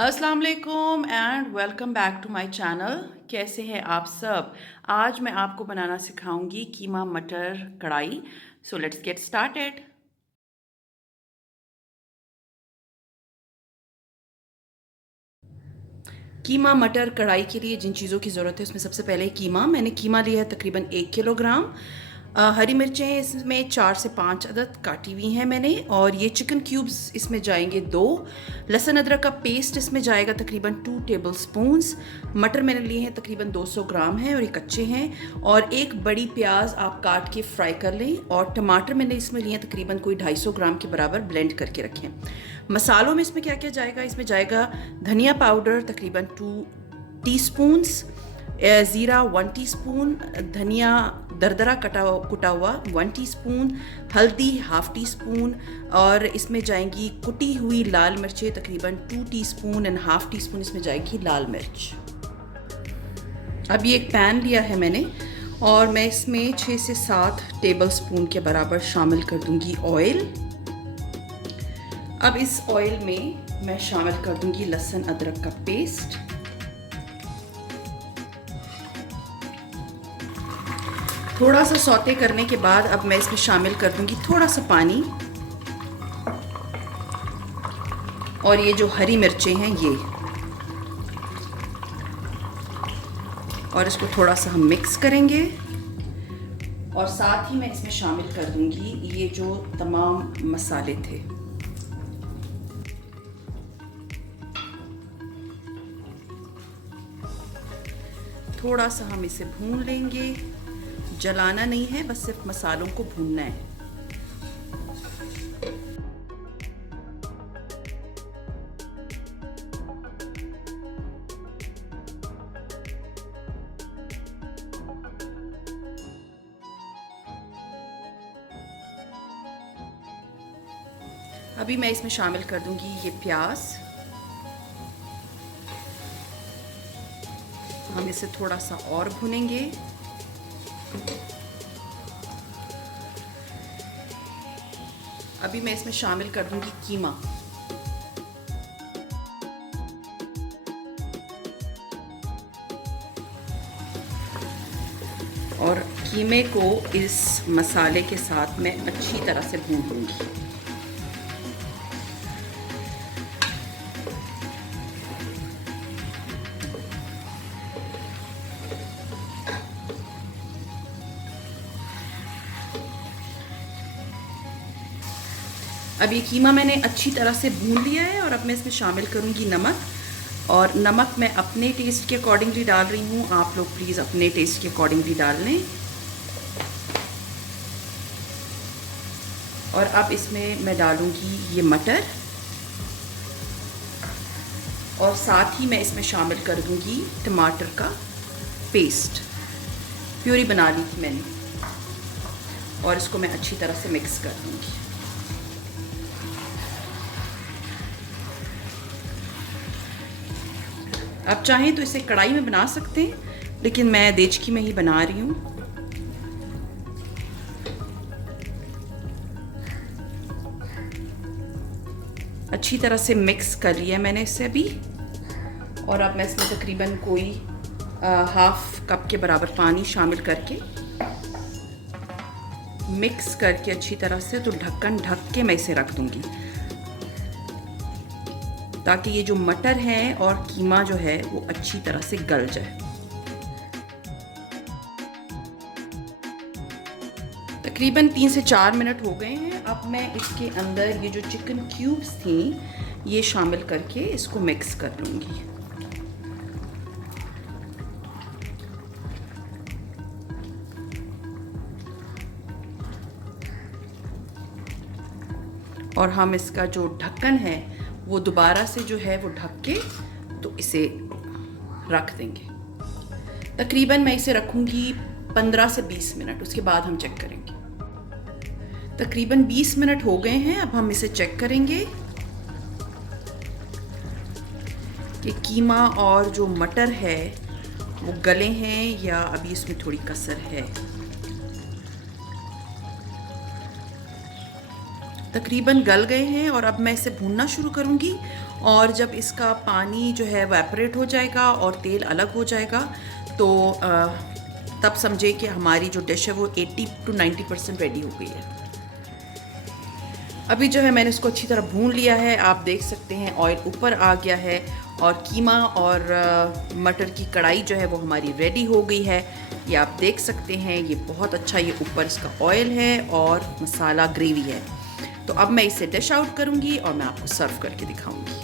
अस्सलाम वालेकुम and welcome back to my channel. कैसे हैं आप सब। आज मैं आपको बनाना सिखाऊंगी keema matar kadhai. So let's get started. Keema matar kadhai के लिए जिन चीज़ों की ज़रूरत है उसमें सबसे पहले कीमा। मैंने कीमा लिया है तकरीबन 1 किलोग्राम। हरी मिर्चें इसमें 4 से 5 अदद काटी हुई हैं मैंने, और ये चिकन क्यूब्स इसमें जाएंगे 2। लहसुन अदरक का पेस्ट इसमें जाएगा तकरीबन 2 टेबल स्पून्स। मटर मैंने लिए हैं तकरीबन 200 ग्राम हैं और ये कच्चे हैं। और एक बड़ी प्याज आप काट के फ्राई कर लें, और टमाटर मैंने इसमें लिए हैं तकरीबन कोई 250 ग्राम के बराबर ब्लेंड करके रखें। मसालों में इसमें क्या क्या जाएगा, इसमें जाएगा धनिया पाउडर तकरीबन 2 टीस्पून्स, ज़ीरा 1 टीस्पून, धनिया दरदरा कुटा हुआ 1 टीस्पून, हल्दी 1/2 टीस्पून, और इसमें जाएंगी कुटी हुई लाल मिर्चें तकरीबन 2 टीस्पून एंड 1/2 टीस्पून इसमें जाएगी लाल मिर्च। अब ये एक पैन लिया है मैंने, और मैं इसमें 6 से 7 टेबल स्पून के बराबर शामिल कर दूंगी ऑयल। अब इस ऑयल में मैं शामिल कर दूंगी लहसुन अदरक का पेस्ट। थोड़ा सा सौते करने के बाद अब मैं इसमें शामिल कर दूंगी थोड़ा सा पानी, और ये जो हरी मिर्चें हैं ये, और इसको थोड़ा सा हम मिक्स करेंगे। और साथ ही मैं इसमें शामिल कर दूंगी ये जो तमाम मसाले थे। थोड़ा सा हम इसे भून लेंगे, जलाना नहीं है, बस सिर्फ मसालों को भूनना है। अभी मैं इसमें शामिल कर दूंगी ये प्याज। हम इसे थोड़ा सा और भुनेंगे। अभी मैं इसमें शामिल कर दूंगी कीमा। और कीमे को इस मसाले के साथ मैं अच्छी तरह से भून लूंगी। अब ये कीमा मैंने अच्छी तरह से भून लिया है, और अब मैं इसमें शामिल करूंगी नमक। और नमक मैं अपने टेस्ट के अकॉर्डिंगली डाल रही हूँ, आप लोग प्लीज़ अपने टेस्ट के अकॉर्डिंगली डाल लें। और अब इसमें मैं डालूंगी ये मटर, और साथ ही मैं इसमें शामिल कर दूंगी टमाटर का पेस्ट। प्यूरी बना ली थी मैंने, और इसको मैं अच्छी तरह से मिक्स कर दूंगी। आप चाहें तो इसे कढ़ाई में बना सकते हैं, लेकिन मैं देचकी में ही बना रही हूँ। अच्छी तरह से मिक्स कर लिया मैंने इसे अभी। और अब मैं इसमें तकरीबन कोई 1/2 कप के बराबर पानी शामिल करके मिक्स करके अच्छी तरह से तो ढक्कन ढक के मैं इसे रख दूंगी, ताकि ये जो मटर है और कीमा जो है वो अच्छी तरह से गल जाए। तकरीबन 3 से 4 मिनट हो गए हैं। अब मैं इसके अंदर ये जो चिकन क्यूब्स थी ये शामिल करके इसको मिक्स कर लूँगी। और हम इसका जो ढक्कन है वो दोबारा से जो है वो ढक के तो इसे रख देंगे। तकरीबन मैं इसे रखूँगी 15 से 20 मिनट, उसके बाद हम चेक करेंगे। तकरीबन 20 मिनट हो गए हैं। अब हम इसे चेक करेंगे कि कीमा और जो मटर है वो गले हैं या अभी इसमें थोड़ी कसर है। तकरीबन गल गए हैं और अब मैं इसे भूनना शुरू करूँगी। और जब इसका पानी जो है एवेपोरेट हो जाएगा और तेल अलग हो जाएगा तो तब समझे कि हमारी जो डिश है वो 80 to 90% रेडी हो गई है। अभी जो है मैंने इसको अच्छी तरह भून लिया है, आप देख सकते हैं ऑयल ऊपर आ गया है और कीमा और मटर की कढ़ाई जो है वो हमारी रेडी हो गई है। ये आप देख सकते हैं, ये बहुत अच्छा, ये ऊपर इसका ऑयल है और मसाला ग्रेवी है। तो अब मैं इसे डिश आउट करूँगी और मैं आपको सर्व करके दिखाऊँगी।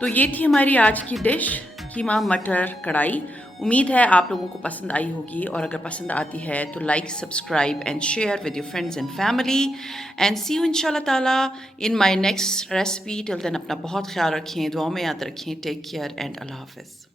तो ये थी हमारी आज की डिश, कीमा मटर कढ़ाई। उम्मीद है आप लोगों को पसंद आई होगी, और अगर पसंद आती है तो like, subscribe and share with your friends and family, and see you इंशाल्लाह ताला in my next recipe. Till then अपना बहुत ख्याल रखें, दुआ में याद रखें। टेक केयर एंड अल्लाह हाफ़िज़।